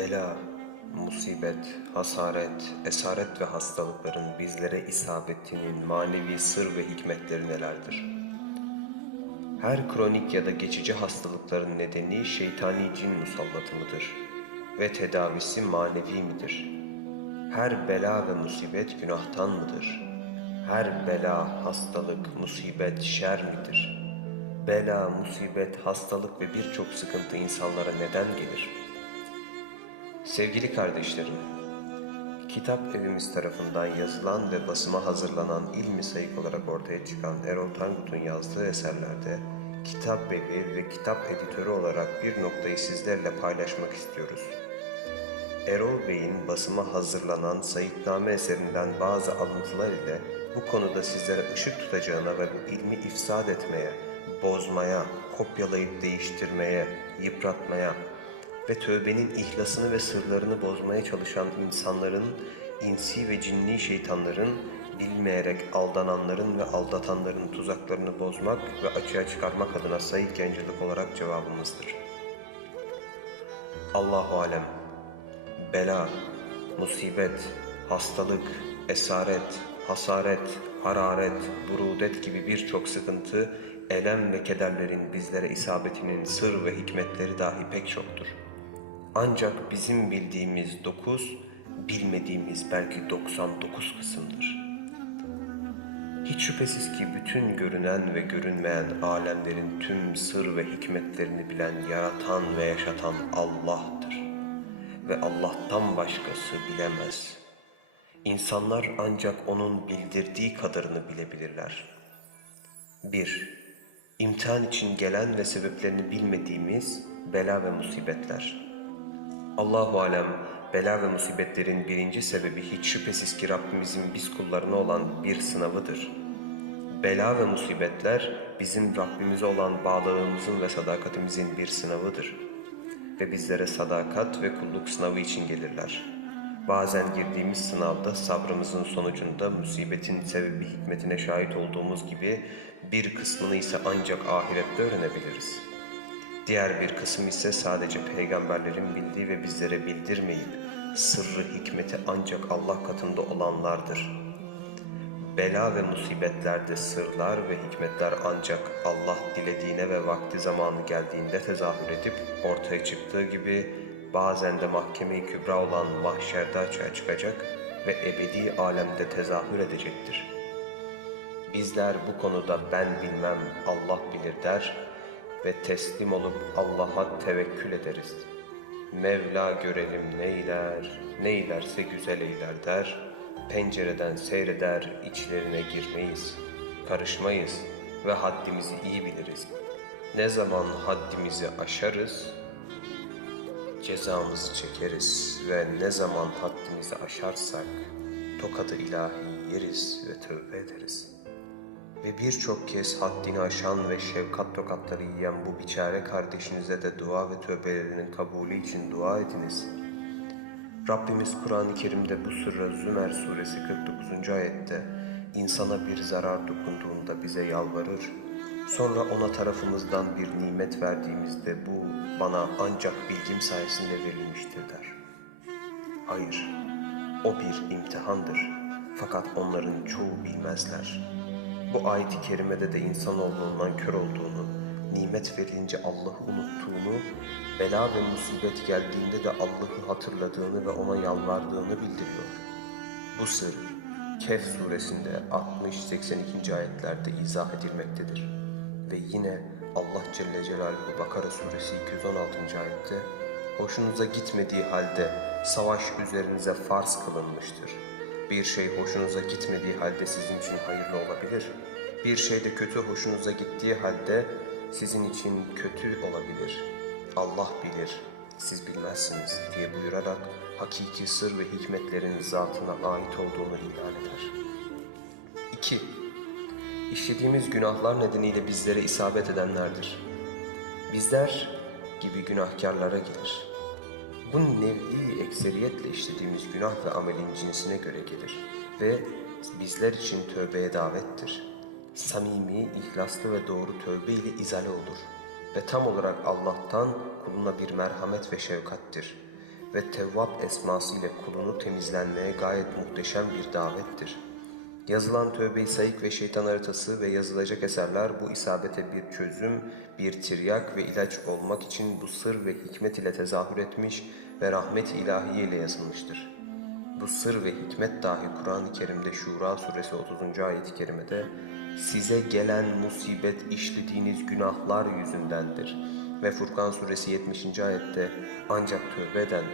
Bela, musibet, hasaret, esaret ve hastalıkların bizlere isabetinin manevi sır ve hikmetleri nelerdir? Her kronik ya da geçici hastalıkların nedeni şeytani cin musallatıdır ve tedavisi manevi midir? Her bela ve musibet günahtan mıdır? Her bela, hastalık, musibet şer midir? Bela, musibet, hastalık ve birçok sıkıntı insanlara neden gelir? Sevgili kardeşlerim, kitap evimiz tarafından yazılan ve basıma hazırlanan ilmi sayık olarak ortaya çıkan Erol Tangut'un yazdığı eserlerde kitap evi ve kitap editörü olarak bir noktayı sizlerle paylaşmak istiyoruz. Erol Bey'in basıma hazırlanan Sayıkname eserinden bazı alıntılar ile bu konuda sizlere ışık tutacağına ve bu ilmi ifsad etmeye, bozmaya, kopyalayıp değiştirmeye, yıpratmaya ve tövbenin ihlasını ve sırlarını bozmaya çalışan insanların, insi ve cinni şeytanların, bilmeyerek aldananların ve aldatanların tuzaklarını bozmak ve açığa çıkarmak adına sayık yancılık olarak cevabımızdır. Allahu alem bela, musibet, hastalık, esaret, hasaret, hararet, burudet gibi birçok sıkıntı, elem ve kederlerin bizlere isabetinin sır ve hikmetleri dahi pek çoktur. Ancak bizim bildiğimiz dokuz, bilmediğimiz belki 99 kısımdır. Hiç şüphesiz ki bütün görünen ve görünmeyen alemlerin tüm sır ve hikmetlerini bilen, yaratan ve yaşatan Allah'tır. Ve Allah'tan başkası bilemez. İnsanlar ancak O'nun bildirdiği kadarını bilebilirler. 1. İmtihan için gelen ve sebeplerini bilmediğimiz bela ve musibetler. Allahu alem bela ve musibetlerin birinci sebebi hiç şüphesiz ki Rabbimizin biz kullarına olan bir sınavıdır. Bela ve musibetler bizim Rabbimize olan bağlılığımızın ve sadakatimizin bir sınavıdır. Ve bizlere sadakat ve kulluk sınavı için gelirler. Bazen girdiğimiz sınavda sabrımızın sonucunda musibetin sebebi hikmetine şahit olduğumuz gibi bir kısmını ise ancak ahirette öğrenebiliriz.'' Diğer bir kısım ise sadece peygamberlerin bildiği ve bizlere bildirmeyip sırrı hikmeti ancak Allah katında olanlardır. Bela ve musibetlerde sırlar ve hikmetler ancak Allah dilediğine ve vakti zamanı geldiğinde tezahür edip ortaya çıktığı gibi bazen de mahkeme-i kübra olan mahşerde açığa çıkacak ve ebedi alemde tezahür edecektir. Bizler bu konuda ben bilmem Allah bilir der ve teslim olup Allah'a tevekkül ederiz. Mevla görelim neyler, neylerse güzel eyler der, pencereden seyreder içlerine girmeyiz, karışmayız ve haddimizi iyi biliriz. Ne zaman haddimizi aşarız, cezamızı çekeriz ve ne zaman haddimizi aşarsak tokadı ilahi yeriz ve tövbe ederiz.'' Ve birçok kez haddini aşan ve şefkat tokatları yiyen bu biçare kardeşinize de dua ve tövbelerinin kabulü için dua ediniz. Rabbimiz Kur'an-ı Kerim'de bu sırra Zümer suresi 49. ayette insana bir zarar dokunduğunda bize yalvarır. Sonra ona tarafımızdan bir nimet verdiğimizde bu bana ancak bilgim sayesinde verilmiştir der. Hayır, o bir imtihandır. Fakat onların çoğu bilmezler.'' Bu ayet-i kerimede de insanoğlunun kör olduğunu, nimet verilince Allah'ı unuttuğunu, bela ve musibet geldiğinde de Allah'ı hatırladığını ve ona yalvardığını bildiriyor. Bu sır Kehf suresinde 60-82. ayetlerde izah edilmektedir. Ve yine Allah Celle Celaluhu Bakara suresi 216. ayette hoşunuza gitmediği halde savaş üzerinize farz kılınmıştır.'' Bir şey hoşunuza gitmediği halde sizin için hayırlı olabilir. Bir şey de kötü hoşunuza gittiği halde sizin için kötü olabilir. Allah bilir, siz bilmezsiniz diye buyurarak hakiki sır ve hikmetlerin zatına ait olduğunu ilan eder. 2. İşlediğimiz günahlar nedeniyle bizlere isabet edenlerdir. Bizler gibi günahkarlara gelir. Bu nevi ekseriyetle işlediğimiz günah ve amelin cinsine göre gelir ve bizler için tövbeye davettir. Samimi, ihlaslı ve doğru tövbe ile izale olur ve tam olarak Allah'tan kuluna bir merhamet ve şefkattir. ve Tevvab esması ile kulunu temizlenmeye gayet muhteşem bir davettir. Yazılan tövbe-i sayık ve şeytan haritası ve yazılacak eserler bu isabete bir çözüm, bir tiryak ve ilaç olmak için bu sır ve hikmet ile tezahür etmiş ve rahmet-i ilahiye ile yazılmıştır. Bu sır ve hikmet dahi Kur'an-ı Kerim'de Şura suresi 30. ayet-i kerimede size gelen musibet işlediğiniz günahlar yüzündendir. Ve Furkan suresi 70. ayette ancak tövbe eden,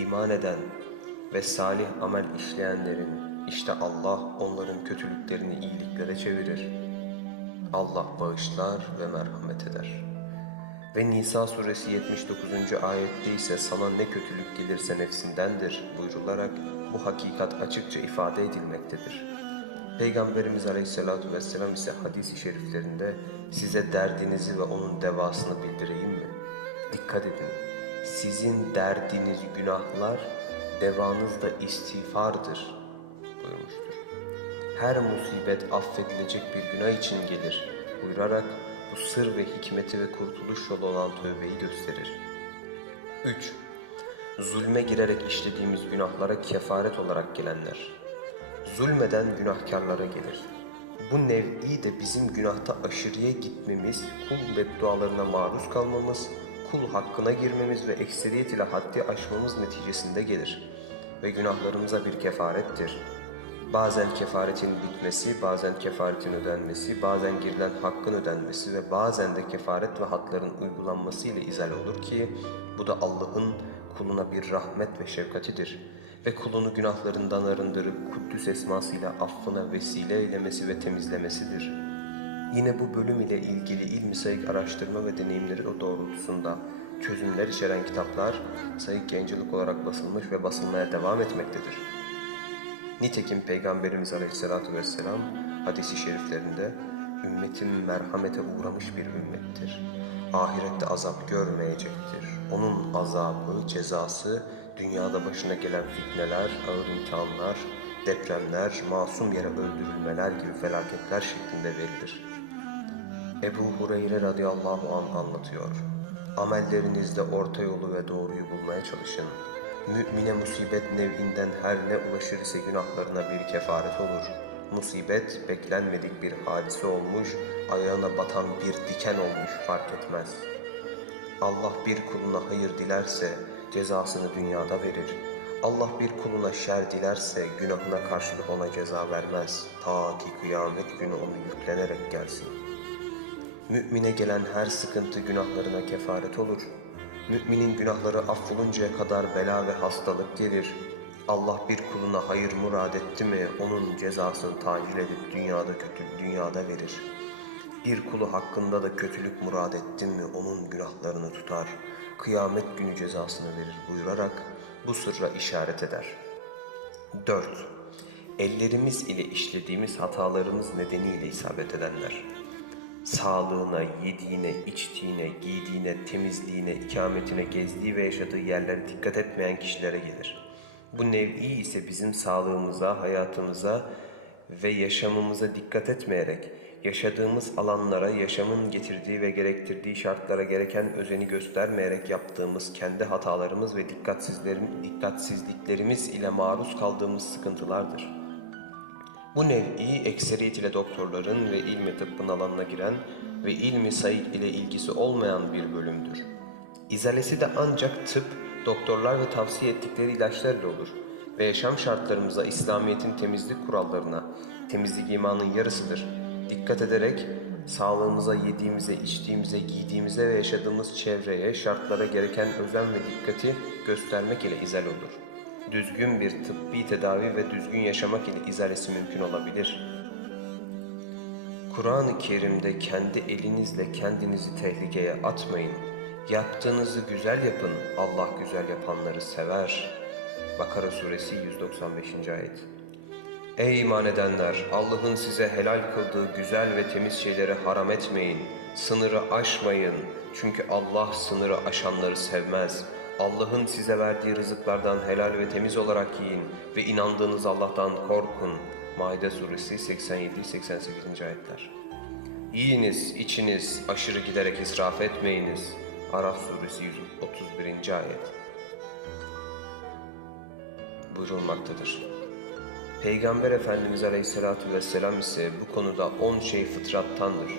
iman eden ve salih amel işleyenlerin işte Allah onların kötülüklerini iyiliklere çevirir. Allah bağışlar ve merhamet eder. Ve Nisa suresi 79. ayette ise sana ne kötülük gelirse nefsindendir buyrularak bu hakikat açıkça ifade edilmektedir. Peygamberimiz Aleyhisselatü Vesselam ise hadis-i şeriflerinde size derdinizi ve onun devasını bildireyim mi? Dikkat edin, sizin derdiniz günahlar, devanız da istiğfardır buyurmuştur. Her musibet affedilecek bir günah için gelir buyurarak bu sır ve hikmeti ve kurtuluş yolu olan tövbeyi gösterir. 3. Zulme girerek işlediğimiz günahlara kefaret olarak gelenler. Zulmeden günahkarlara gelir. Bu nev'i de bizim günahta aşırıya gitmemiz, kul beddualarına maruz kalmamız, kul hakkına girmemiz ve ekseriyet ile haddi aşmamız neticesinde gelir. Ve günahlarımıza bir kefarettir. Bazen kefaretin bitmesi, bazen kefaretin ödenmesi, bazen girilen hakkın ödenmesi ve bazen de kefaret ve hatların uygulanması ile izale olur ki bu da Allah'ın kuluna bir rahmet ve şefkatidir ve kulunu günahlarından arındırıp Kuddüs esmasıyla affına vesile eylemesi ve temizlemesidir. Yine bu bölüm ile ilgili ilmi sayık araştırma ve deneyimleri o doğrultusunda çözümler içeren kitaplar sayık yayıncılık olarak basılmış ve basılmaya devam etmektedir. Nitekim Peygamberimiz Aleyhisselatü Vesselam hadisi şeriflerinde ümmetim merhamete uğramış bir ümmettir. Ahirette azap görmeyecektir. Onun azabı, cezası dünyada başına gelen fitneler, ağır imtihanlar, depremler, masum yere öldürülmeler gibi felaketler şeklinde verilir. Ebu Hureyre radıyallahu anh anlatıyor. Amellerinizde orta yolu ve doğruyu bulmaya çalışın. Mümine musibet nev'inden her ne ulaşır ise günahlarına bir kefaret olur. Musibet beklenmedik bir hadise olmuş, ayağına batan bir diken olmuş fark etmez. Allah bir kuluna hayır dilerse cezasını dünyada verir. Allah bir kuluna şer dilerse günahına karşılık ona ceza vermez. Ta ki kıyamet günü onu yüklenerek gelsin. Mümine gelen her sıkıntı günahlarına kefaret olur. Müminin günahları affoluncaya kadar bela ve hastalık gelir. Allah bir kuluna hayır murad etti mi onun cezasını tacil edip dünyada kötü dünyada verir. Bir kulu hakkında da kötülük murad ettin mi onun günahlarını tutar. Kıyamet günü cezasını verir buyurarak bu sırra işaret eder. 4. Ellerimiz ile işlediğimiz hatalarımız nedeniyle isabet edenler sağlığına, yediğine, içtiğine, giydiğine, temizliğine, ikametine, gezdiği ve yaşadığı yerlere dikkat etmeyen kişilere gelir. Bu nev'i ise bizim sağlığımıza, hayatımıza ve yaşamımıza dikkat etmeyerek, yaşadığımız alanlara, yaşamın getirdiği ve gerektirdiği şartlara gereken özeni göstermeyerek yaptığımız kendi hatalarımız ve dikkatsizliklerimiz ile maruz kaldığımız sıkıntılardır. Bu nev'i ekseriyet doktorların ve ilmi tıbbın alanına giren ve ilmi sayık ile ilgisi olmayan bir bölümdür. İzalesi de ancak tıp, doktorlar ve tavsiye ettikleri ilaçlar ile olur ve yaşam şartlarımıza, İslamiyet'in temizlik kurallarına, temizlik imanın yarısıdır. Dikkat ederek sağlığımıza, yediğimize, içtiğimize, giydiğimize ve yaşadığımız çevreye, şartlara gereken özen ve dikkati göstermek ile izal olur düzgün bir tıbbi tedavi ve düzgün yaşamak ile izalesi mümkün olabilir. Kur'an-ı Kerim'de kendi elinizle kendinizi tehlikeye atmayın. Yaptığınızı güzel yapın. Allah güzel yapanları sever. Bakara suresi 195. ayet. Ey iman edenler! Allah'ın size helal kıldığı güzel ve temiz şeyleri haram etmeyin. Sınırı aşmayın. Çünkü Allah sınırı aşanları sevmez.'' Allah'ın size verdiği rızıklardan helal ve temiz olarak yiyin ve inandığınız Allah'tan korkun. Maide suresi 87-88. ayetler. Yiyiniz, içiniz, aşırı giderek israf etmeyiniz. Araf suresi 131. ayet. buyurulmaktadır. Peygamber Efendimiz Aleyhisselatü Vesselam ise bu konuda on şey fıtrattandır.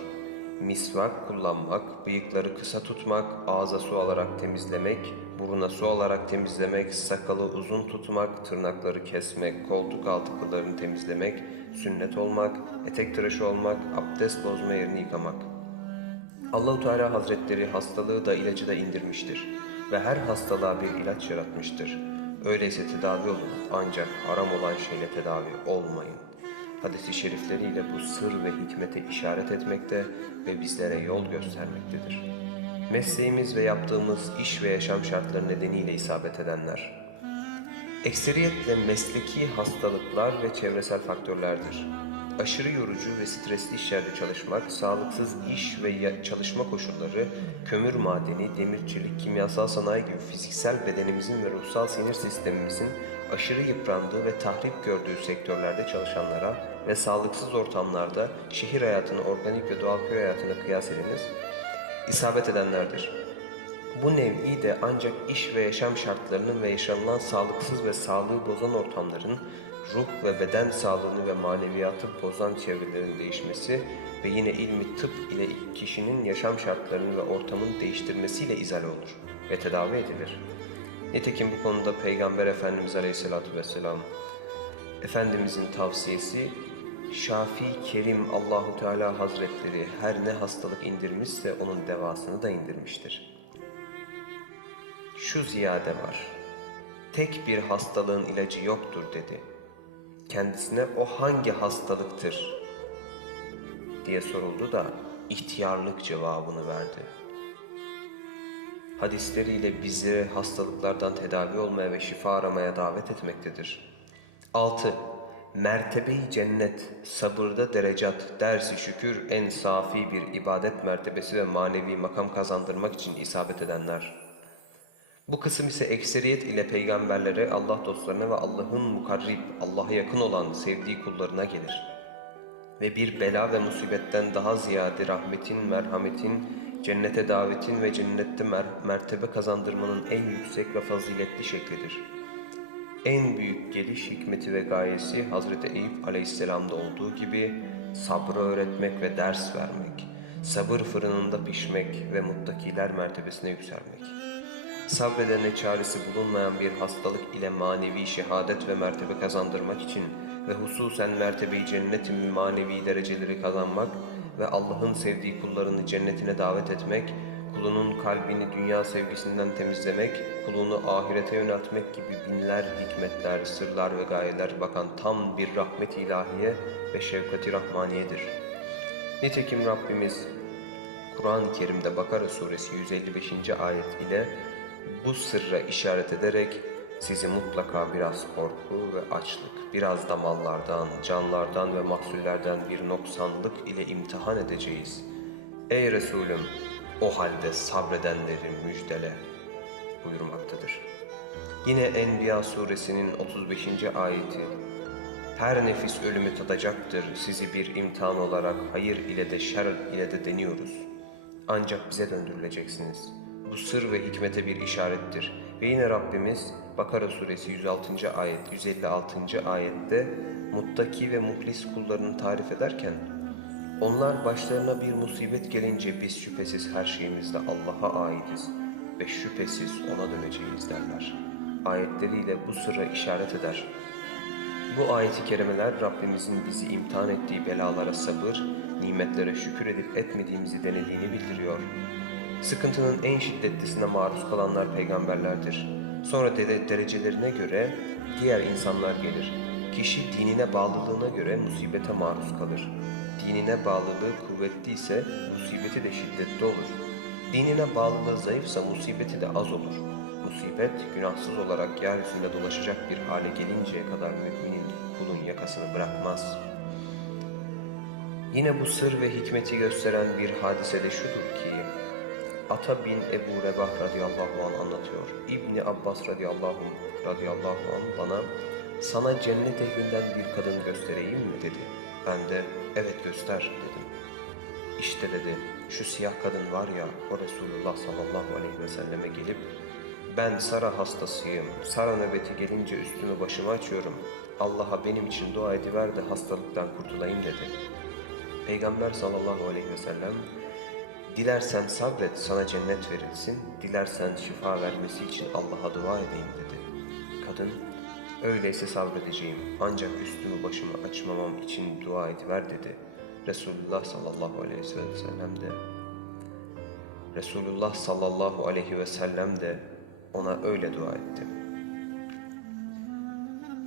Misvak kullanmak, bıyıkları kısa tutmak, ağza su alarak temizlemek, buruna su alarak temizlemek, sakalı uzun tutmak, tırnakları kesmek, koltuk altı kıllarını temizlemek, sünnet olmak, etek tıraşı olmak, abdest bozma yerini yıkamak. Allahu Teala Hazretleri hastalığı da ilacı da indirmiştir ve her hastalığa bir ilaç yaratmıştır. Öyleyse tedavi olun ancak haram olan şeyle tedavi olmayın. Hadis-i şerifleriyle bu sır ve hikmete işaret etmekte ve bizlere yol göstermektedir. Mesleğimiz ve yaptığımız iş ve yaşam şartları nedeniyle isabet edenler. Ekseriyetle mesleki hastalıklar ve çevresel faktörlerdir. Aşırı yorucu ve stresli işlerde çalışmak, sağlıksız iş ve çalışma koşulları, kömür madeni, demirçilik, kimyasal sanayi gibi fiziksel bedenimizin ve ruhsal sinir sistemimizin aşırı yıprandığı ve tahrip gördüğü sektörlerde çalışanlara ve sağlıksız ortamlarda şehir hayatını organik ve doğal köy hayatına kıyas ediniz, isabet edenlerdir. Bu nev'i de ancak iş ve yaşam şartlarının ve yaşanılan sağlıksız ve sağlığı bozan ortamların ruh ve beden sağlığını ve maneviyatı bozan çevrelerin değişmesi ve yine ilmi tıp ile kişinin yaşam şartlarını ve ortamını değiştirmesiyle izale olur ve tedavi edilir. Nitekim bu konuda Peygamber Efendimiz Aleyhisselatü Vesselam Efendimizin tavsiyesi Şafi Kerim Allahu Teala Hazretleri her ne hastalık indirmişse onun devasını da indirmiştir. Şu ziyade var. Tek bir hastalığın ilacı yoktur dedi. Kendisine o hangi hastalıktır diye soruldu da ihtiyarlık cevabını verdi. Hadisleriyle bizleri hastalıklardan tedavi olmaya ve şifa aramaya davet etmektedir. 6. Mertebeyi cennet, sabırda derecat, dersi şükür en safi bir ibadet mertebesi ve manevi makam kazandırmak için isabet edenler. Bu kısım ise ekseriyet ile peygamberlere, Allah dostlarına ve Allah'ın mukarrib, Allah'a yakın olan sevdiği kullarına gelir. Ve bir bela ve musibetten daha ziyade rahmetin, merhametin, cennete davetin ve cennette mer- mertebe kazandırmanın en yüksek ve faziletli şeklidir. En büyük geliş hikmeti ve gayesi Hazreti Eyüp Aleyhisselam'da olduğu gibi sabrı öğretmek ve ders vermek, sabır fırınında pişmek ve muttakiler mertebesine yükselmek. Sabredene çaresi bulunmayan bir hastalık ile manevi şehadet ve mertebe kazandırmak için ve hususen mertebeyi cennetin manevi dereceleri kazanmak ve Allah'ın sevdiği kullarını cennetine davet etmek, kulunun kalbini dünya sevgisinden temizlemek, kulunu ahirete yöneltmek gibi binler hikmetler, sırlar ve gayeler bakan tam bir rahmet ilahiye ve şefkati rahmaniyedir. Nitekim Rabbimiz Kur'an-ı Kerim'de Bakara suresi 155. ayet ile bu sırra işaret ederek sizi mutlaka biraz korku ve açlık, biraz da mallardan, canlardan ve mahsullerden bir noksanlık ile imtihan edeceğiz. Ey Resulüm, o halde sabredenleri müjdele buyurmaktadır. Yine Enbiya suresinin 35. ayeti her nefis ölümü tadacaktır. Sizi bir imtihan olarak hayır ile de şer ile de deniyoruz. Ancak bize döndürüleceksiniz. Bu sır ve hikmete bir işarettir. Ve yine Rabbimiz Bakara suresi 106. ayet 156. ayette muttaki ve muhlis kullarını tarif ederken onlar başlarına bir musibet gelince biz şüphesiz her şeyimizde Allah'a aitiz ve şüphesiz ona döneceğiz derler. Ayetleriyle bu sırra işaret eder. Bu ayeti kerimeler Rabbimizin bizi imtihan ettiği belalara sabır, nimetlere şükür edip etmediğimizi denediğini bildiriyor. Sıkıntının en şiddetlisine maruz kalanlar peygamberlerdir. Sonra de derecelerine göre diğer insanlar gelir. Kişi dinine bağlılığına göre musibete maruz kalır. Dinine bağlılığı kuvvetli ise musibeti de şiddetli olur. Dinine bağlılığı zayıfsa musibeti de az olur. Musibet günahsız olarak yeryüzünde dolaşacak bir hale gelinceye kadar müminin kulun yakasını bırakmaz. Yine bu sır ve hikmeti gösteren bir hadise de şudur ki, Ata bin Ebu Rebah radıyallahu anh anlatıyor. İbni Abbas radıyallahu, radıyallahu anh bana sana cennet ehlinden bir kadın göstereyim mi dedi. Ben de evet göster dedim. İşte dedi şu siyah kadın var ya o Resulullah sallallahu aleyhi ve selleme gelip Ben Sara hastasıyım. Sara nöbeti gelince üstümü başımı açıyorum. Allah'a benim için dua ediver de hastalıktan kurtulayım dedi. Peygamber sallallahu aleyhi ve sellem Dilersen sabret sana cennet verilsin, dilersen şifa vermesi için Allah'a dua edeyim dedi. Kadın, öyleyse sabredeceğim ancak üstümü başımı açmamam için dua ediver dedi. Resulullah sallallahu aleyhi ve sellem de Resulullah sallallahu aleyhi ve sellem de ona öyle dua etti.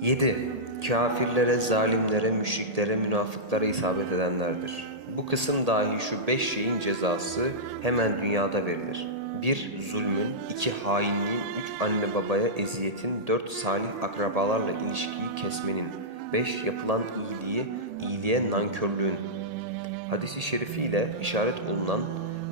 7. Kafirlere, zalimlere, müşriklere, münafıklara isabet edenlerdir. Bu kısım dahi şu beş şeyin cezası hemen dünyada verilir. 1. Zulmün, 2. Hainliğin, 3. Anne babaya eziyetin, 4. Salih akrabalarla ilişkiyi kesmenin, 5. Yapılan iyiliği, iyiliğe nankörlüğün. Hadisi şerifiyle işaret olunan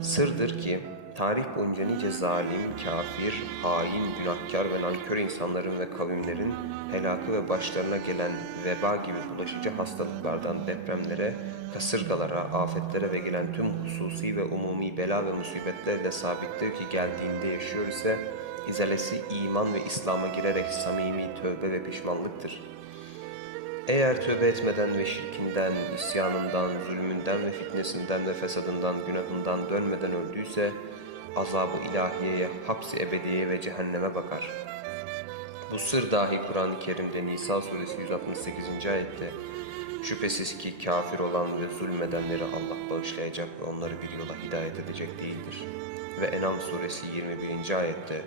sırdır ki tarih boyunca nice zalim, kafir, hain, günahkar ve nankör insanların ve kavimlerin helakı ve başlarına gelen veba gibi bulaşıcı hastalıklardan depremlere, kasırgalara, afetlere ve gelen tüm hususi ve umumi bela ve musibetlerle sabittir ki geldiğinde yaşıyor ise izalesi iman ve İslam'a girerek samimi tövbe ve pişmanlıktır. Eğer tövbe etmeden ve şirkinden, isyanından, zulmünden ve fitnesinden ve fesadından, günahından dönmeden öldüyse, azabı ilahiyeye, hapsi ebediyeye ve cehenneme bakar. Bu sır dahi Kur'an-ı Kerim'de Nisa suresi 168. ayette Şüphesiz ki kafir olan ve zulmedenleri Allah bağışlayacak ve onları bir yola hidayet edecek değildir. Ve Enam suresi 21. ayette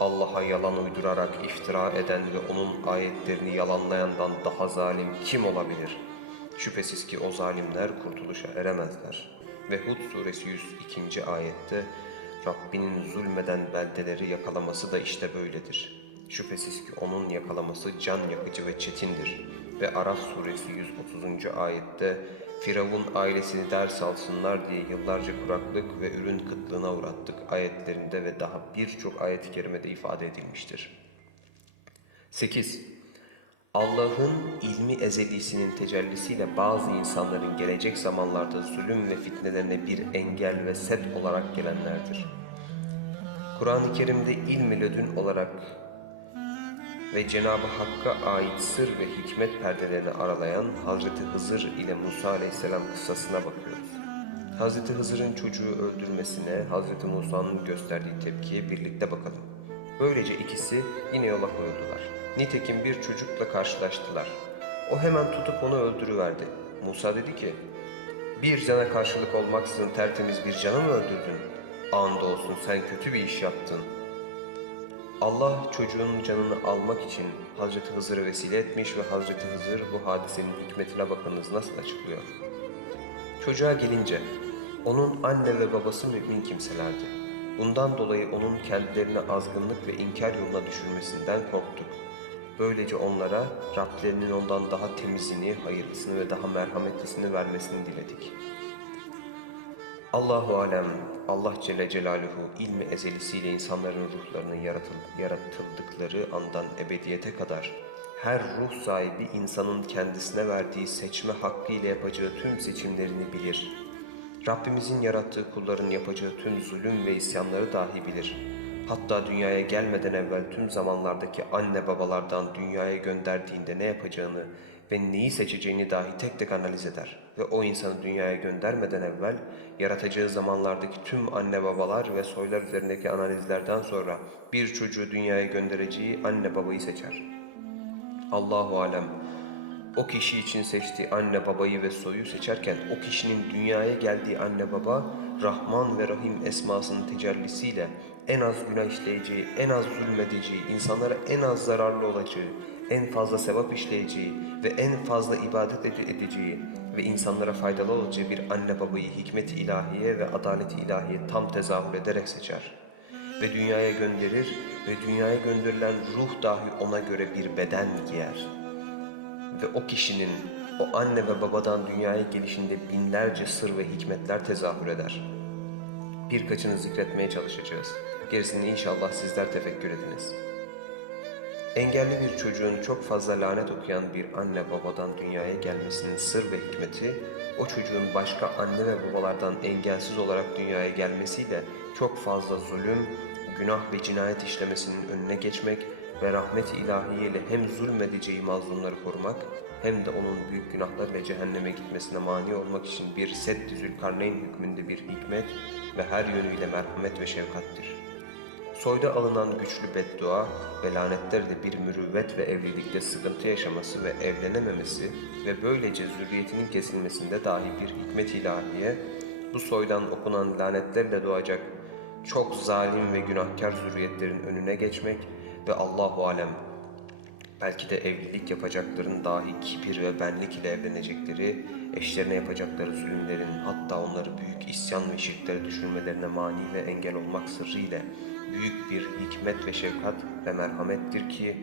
Allah'a yalan uydurarak iftira eden ve onun ayetlerini yalanlayandan daha zalim kim olabilir? Şüphesiz ki o zalimler kurtuluşa eremezler. Ve Hud suresi 102. ayette Rabbinin zulmeden beldeleri yakalaması da işte böyledir. Şüphesiz ki onun yakalaması can yakıcı ve çetindir. Ve Araf suresi 130. ayette Firavun ailesini ders alsınlar diye yıllarca kuraklık ve ürün kıtlığına uğrattık ayetlerinde ve daha birçok ayet-i kerimede ifade edilmiştir. 8. Allah'ın ilmi ezelisinin tecellisiyle bazı insanların gelecek zamanlarda zulüm ve fitnelerine bir engel ve set olarak gelenlerdir. Kur'an-ı Kerim'de ilmi ledün olarak ve Cenab-ı Hakk'a ait sır ve hikmet perdelerini aralayan Hazreti Hızır ile Musa Aleyhisselam kıssasına bakıyoruz. Hazreti Hızır'ın çocuğu öldürmesine Hazreti Musa'nın gösterdiği tepkiye birlikte bakalım. Böylece ikisi yine yola koyuldular. Nitekim bir çocukla karşılaştılar. O hemen tutup onu öldürüverdi. Musa dedi ki, bir cana karşılık olmaksızın tertemiz bir canı mı öldürdün? Andolsun sen kötü bir iş yaptın. Allah çocuğun canını almak için Hazreti Hızır'ı vesile etmiş ve Hazreti Hızır bu hadisenin hikmetine bakınız nasıl açıklıyor. Çocuğa gelince, onun anne ve babası mümin kimselerdi. Bundan dolayı onun kendilerini azgınlık ve inkar yoluna düşürmesinden korktuk. Böylece onlara Rablerinin ondan daha temizini, hayırlısını ve daha merhametlisini vermesini diledik. Allahu alem, Allah Celle Celaluhu ilmi ezelisiyle insanların ruhlarının yaratıl- yaratıldıkları andan ebediyete kadar her ruh sahibi insanın kendisine verdiği seçme hakkı ile yapacağı tüm seçimlerini bilir. Rabbimizin yarattığı kulların yapacağı tüm zulüm ve isyanları dahi bilir. Hatta dünyaya gelmeden evvel tüm zamanlardaki anne babalardan dünyaya gönderdiğinde ne yapacağını ve neyi seçeceğini dahi tek tek analiz eder. Ve o insanı dünyaya göndermeden evvel yaratacağı zamanlardaki tüm anne babalar ve soylar üzerindeki analizlerden sonra bir çocuğu dünyaya göndereceği anne babayı seçer. Allahu alem o kişi için seçtiği anne babayı ve soyu seçerken o kişinin dünyaya geldiği anne baba Rahman ve Rahim esmasının tecellisiyle en az günah işleyeceği, en az zulmedeceği, insanlara en az zararlı olacağı, en fazla sevap işleyeceği ve en fazla ibadet ede- edeceği ve insanlara faydalı olacağı bir anne babayı hikmet-i ilahiye ve adalet-i ilahiye tam tezahür ederek seçer ve dünyaya gönderir ve dünyaya gönderilen ruh dahi ona göre bir beden giyer. Ve o kişinin o anne ve babadan dünyaya gelişinde binlerce sır ve hikmetler tezahür eder. Birkaçını zikretmeye çalışacağız. Gerisini inşallah sizler tefekkür ediniz. Engelli bir çocuğun çok fazla lanet okuyan bir anne babadan dünyaya gelmesinin sır ve hikmeti, o çocuğun başka anne ve babalardan engelsiz olarak dünyaya gelmesiyle çok fazla zulüm, günah ve cinayet işlemesinin önüne geçmek ve rahmet-i ilahiye ile hem zulmedeceği mazlumları korumak hem de onun büyük günahlarla cehenneme gitmesine mani olmak için bir Sedd-i Zülkarneyn hükmünde bir hikmet ve her yönüyle merhamet ve şefkattir. Soyda alınan güçlü beddua ve lanetler de bir mürüvvet ve evlilikte sıkıntı yaşaması ve evlenememesi ve böylece zürriyetinin kesilmesinde dahi bir hikmet ilahiye, bu soydan okunan lanetlerle doğacak çok zalim ve günahkar zürriyetlerin önüne geçmek ve Allahu alem belki de evlilik yapacakların dahi kibir ve benlik ile evlenecekleri, eşlerine yapacakları zulümlerin hatta onları büyük isyan ve şirklere düşürmelerine mani ve engel olmak sırrıyla büyük bir hikmet ve şefkat ve merhamettir ki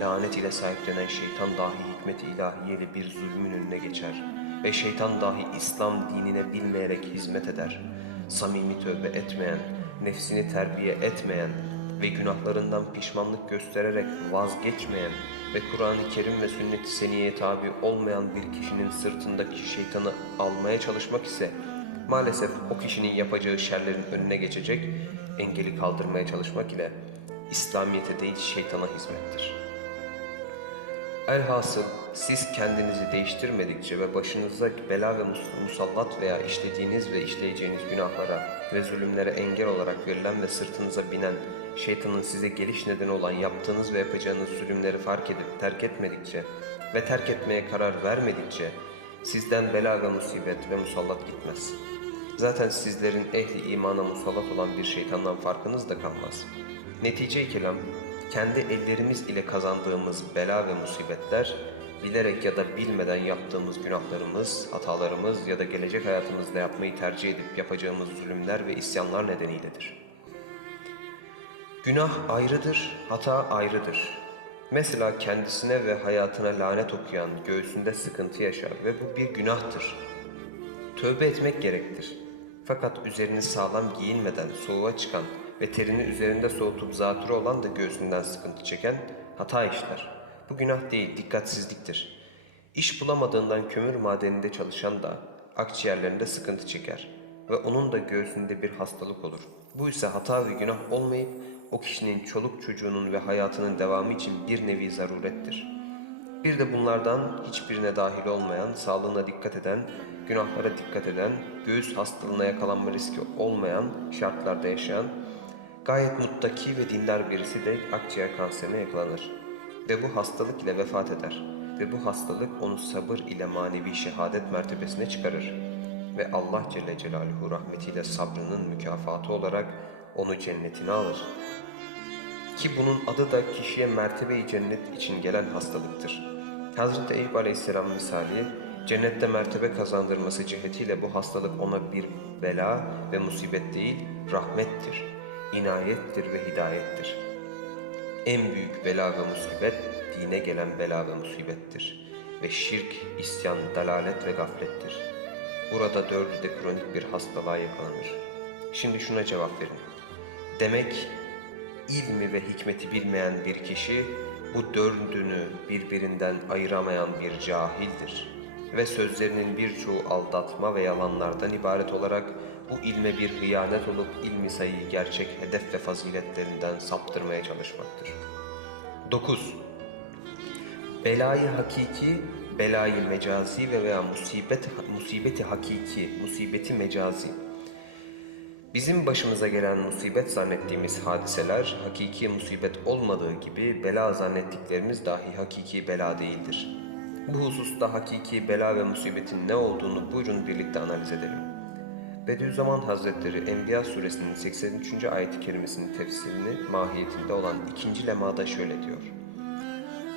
lanet ile sahiplenen şeytan dahi hikmet ilahiye ile bir zulmün önüne geçer ve şeytan dahi İslam dinine bilmeyerek hizmet eder. Samimi tövbe etmeyen, nefsini terbiye etmeyen ve günahlarından pişmanlık göstererek vazgeçmeyen ve Kur'an-ı Kerim ve sünnet-i seniyeye tabi olmayan bir kişinin sırtındaki şeytanı almaya çalışmak ise maalesef o kişinin yapacağı şerlerin önüne geçecek, engeli kaldırmaya çalışmak ile İslamiyete değil şeytana hizmettir. Elhasıl siz kendinizi değiştirmedikçe ve başınıza bela ve mus- musallat veya işlediğiniz ve işleyeceğiniz günahlara ve zulümlere engel olarak verilen ve sırtınıza binen şeytanın size geliş nedeni olan yaptığınız ve yapacağınız zulümleri fark edip terk etmedikçe ve terk etmeye karar vermedikçe sizden bela ve musibet ve musallat gitmez. Zaten sizlerin ehli imana musallat olan bir şeytandan farkınız da kalmaz. Netice-i kelam, kendi ellerimiz ile kazandığımız bela ve musibetler, bilerek ya da bilmeden yaptığımız günahlarımız, hatalarımız ya da gelecek hayatımızda yapmayı tercih edip yapacağımız zulümler ve isyanlar nedeniyledir. Günah ayrıdır, hata ayrıdır. Mesela kendisine ve hayatına lanet okuyan göğsünde sıkıntı yaşar ve bu bir günahtır. Tövbe etmek gerektir. Fakat üzerini sağlam giyinmeden soğuğa çıkan ve terini üzerinde soğutup zatürre olan da göğsünden sıkıntı çeken hata işler. Bu günah değil, dikkatsizliktir. İş bulamadığından kömür madeninde çalışan da akciğerlerinde sıkıntı çeker ve onun da göğsünde bir hastalık olur. Bu ise hata ve günah olmayıp o kişinin çoluk çocuğunun ve hayatının devamı için bir nevi zarurettir. Bir de bunlardan hiçbirine dahil olmayan, sağlığına dikkat eden, günahlara dikkat eden, göğüs hastalığına yakalanma riski olmayan şartlarda yaşayan, gayet muttaki ve dindar birisi de akciğer kanserine yakalanır. Ve bu hastalık ile vefat eder. Ve bu hastalık onu sabır ile manevi şehadet mertebesine çıkarır. Ve Allah Celle Celaluhu rahmetiyle sabrının mükafatı olarak onu cennetine alır. Ki bunun adı da kişiye mertebe-i cennet için gelen hastalıktır. Hazreti Eyüp Aleyhisselam misali, cennette mertebe kazandırması cihetiyle bu hastalık ona bir bela ve musibet değil, rahmettir, inayettir ve hidayettir. En büyük bela ve musibet, dine gelen bela ve musibettir. Ve şirk, isyan, dalalet ve gaflettir. Burada dördü de kronik bir hastalığa yakalanır. Şimdi şuna cevap verin. Demek ilmi ve hikmeti bilmeyen bir kişi bu dördünü birbirinden ayıramayan bir cahildir. Ve sözlerinin birçoğu aldatma ve yalanlardan ibaret olarak bu ilme bir hıyanet olup ilmi sayıyı gerçek hedef ve faziletlerinden saptırmaya çalışmaktır. 9. Belayı hakiki, belayı mecazi ve veya musibet, musibeti hakiki, musibeti mecazi. Bizim başımıza gelen musibet zannettiğimiz hadiseler hakiki musibet olmadığı gibi bela zannettiklerimiz dahi hakiki bela değildir. Bu hususta hakiki bela ve musibetin ne olduğunu buyurun birlikte analiz edelim. Bediüzzaman Hazretleri Enbiya suresinin 83. ayet-i kerimesinin tefsirini mahiyetinde olan ikinci lemada şöyle diyor.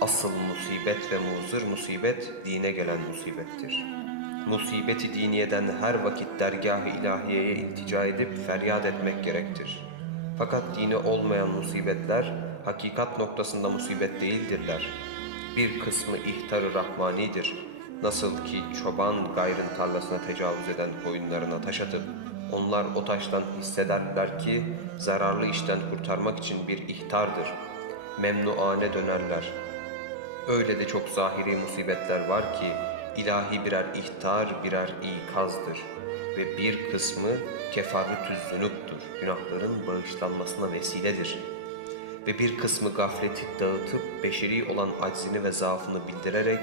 Asıl musibet ve muzır musibet dine gelen musibettir. Musibeti diniyeden her vakit dergâh-ı ilahiyeye iltica edip feryat etmek gerektir. Fakat dini olmayan musibetler hakikat noktasında musibet değildirler. Bir kısmı ihtar-ı rahmanidir. Nasıl ki çoban gayrın tarlasına tecavüz eden koyunlarına taş atıp onlar o taştan hissederler ki zararlı işten kurtarmak için bir ihtardır. Memnuane dönerler. Öyle de çok zahiri musibetler var ki ilahi birer ihtar, birer ikazdır. ve bir kısmı kefarretü zünuptur. Günahların bağışlanmasına vesiledir. Ve bir kısmı gafleti dağıtıp beşeri olan aczini ve zaafını bildirerek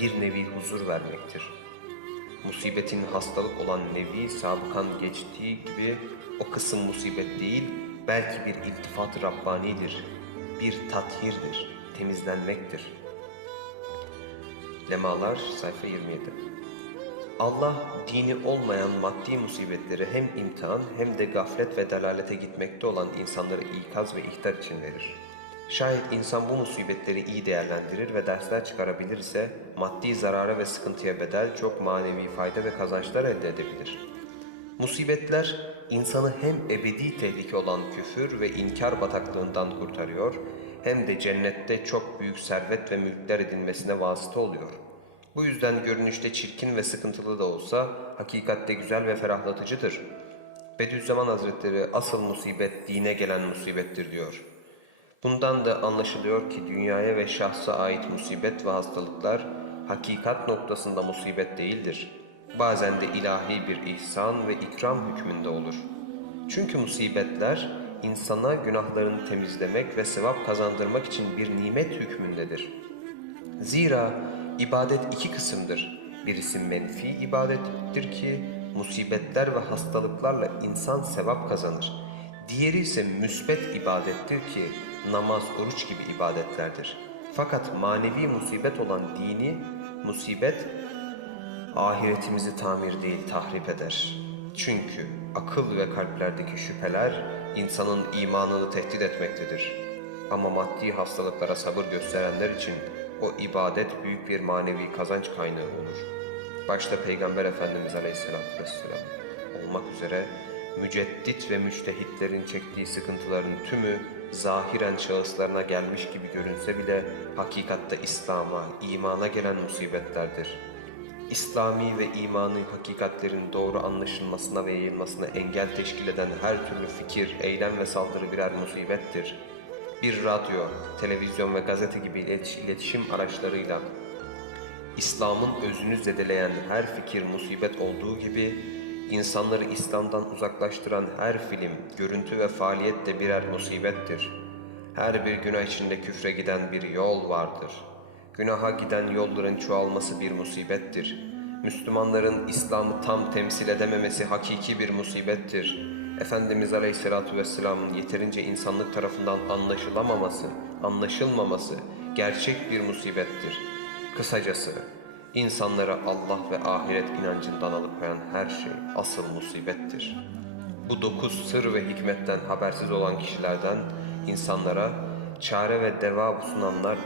bir nevi huzur vermektir. Musibetin hastalık olan nevi sabıkan geçtiği gibi o kısım musibet değil, belki bir iltifat Rabbanidir, bir tathirdir, temizlenmektir. Lemalar sayfa 27 Allah dini olmayan maddi musibetleri hem imtihan hem de gaflet ve delalete gitmekte olan insanları ikaz ve ihtar için verir. Şayet insan bu musibetleri iyi değerlendirir ve dersler çıkarabilirse maddi zarara ve sıkıntıya bedel çok manevi fayda ve kazançlar elde edebilir. Musibetler insanı hem ebedi tehlike olan küfür ve inkar bataklığından kurtarıyor hem de cennette çok büyük servet ve mülkler edinmesine vasıta oluyor. Bu yüzden görünüşte çirkin ve sıkıntılı da olsa hakikatte güzel ve ferahlatıcıdır. Bediüzzaman Hazretleri asıl musibet dine gelen musibettir diyor. Bundan da anlaşılıyor ki dünyaya ve şahsa ait musibet ve hastalıklar hakikat noktasında musibet değildir. Bazen de ilahi bir ihsan ve ikram hükmünde olur. Çünkü musibetler insana günahlarını temizlemek ve sevap kazandırmak için bir nimet hükmündedir. Zira ibadet iki kısımdır. Birisi menfi ibadettir ki musibetler ve hastalıklarla insan sevap kazanır. Diğeri ise müsbet ibadettir ki namaz, oruç gibi ibadetlerdir. Fakat manevi musibet olan dini musibet ahiretimizi tamir değil tahrip eder. Çünkü akıl ve kalplerdeki şüpheler insanın imanını tehdit etmektedir. Ama maddi hastalıklara sabır gösterenler için o ibadet büyük bir manevi kazanç kaynağı olur. Başta Peygamber Efendimiz Aleyhisselatü Vesselam olmak üzere müceddit ve müçtehitlerin çektiği sıkıntıların tümü zahiren şahıslarına gelmiş gibi görünse bile hakikatte İslam'a, imana gelen musibetlerdir. İslami ve imani hakikatlerin doğru anlaşılmasına ve yayılmasına engel teşkil eden her türlü fikir, eylem ve saldırı birer musibettir. Bir radyo, televizyon ve gazete gibi iletiş- iletişim araçlarıyla İslam'ın özünü zedeleyen her fikir musibet olduğu gibi, insanları İslam'dan uzaklaştıran her film, görüntü ve faaliyet de birer musibettir. Her bir günah içinde küfre giden bir yol vardır. Günaha giden yolların çoğalması bir musibettir. Müslümanların İslam'ı tam temsil edememesi hakiki bir musibettir. Efendimiz Aleyhisselatü Vesselam'ın yeterince insanlık tarafından anlaşılamaması, anlaşılmaması gerçek bir musibettir. Kısacası insanları Allah ve ahiret inancından alıkoyan her şey asıl musibettir. Bu dokuz sır ve hikmetten habersiz olan kişilerden insanlara çare ve deva sunanlar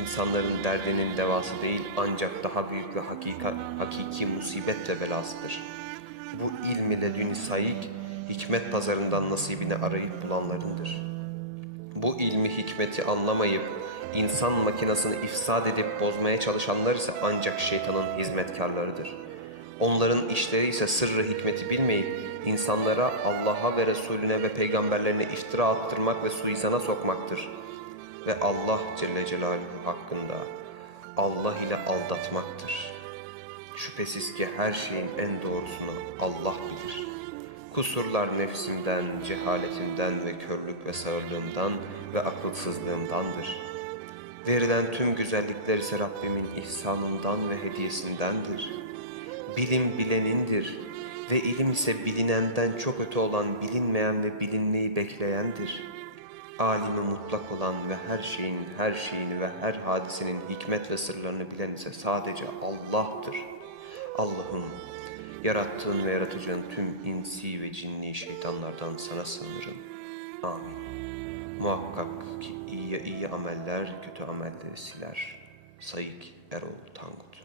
insanların derdinin devası değil ancak daha büyük ve hakika, hakiki musibet ve belasıdır. Bu ilm ile dün sayık, hikmet pazarından nasibini arayıp bulanlarındır. Bu ilmi hikmeti anlamayıp insan makinasını ifsad edip bozmaya çalışanlar ise ancak şeytanın hizmetkarlarıdır. Onların işleri ise sırrı hikmeti bilmeyip insanlara Allah'a ve Resulüne ve peygamberlerine iftira attırmak ve suizana sokmaktır. Ve Allah Celle Celaluhu hakkında Allah ile aldatmaktır. Şüphesiz ki her şeyin en doğrusunu Allah bilir. Kusurlar nefsimden, cehaletimden ve körlük ve sağırlığımdan ve akılsızlığımdandır. Verilen tüm güzellikler ise Rabbimin ihsanından ve hediyesindendir. Bilim bilenindir ve ilim ise bilinenden çok öte olan bilinmeyen ve bilinmeyi bekleyendir. Alimi mutlak olan ve her şeyin, her şeyini ve her hadisenin hikmet ve sırlarını bilen ise sadece Allah'tır. Allah'ım, yarattığın ve yaratacağın tüm insi ve cinni şeytanlardan sana sığınırım. Amin. Muhakkak ki iyi iyi ameller kötü amelleri siler. Sayık Erol Tangut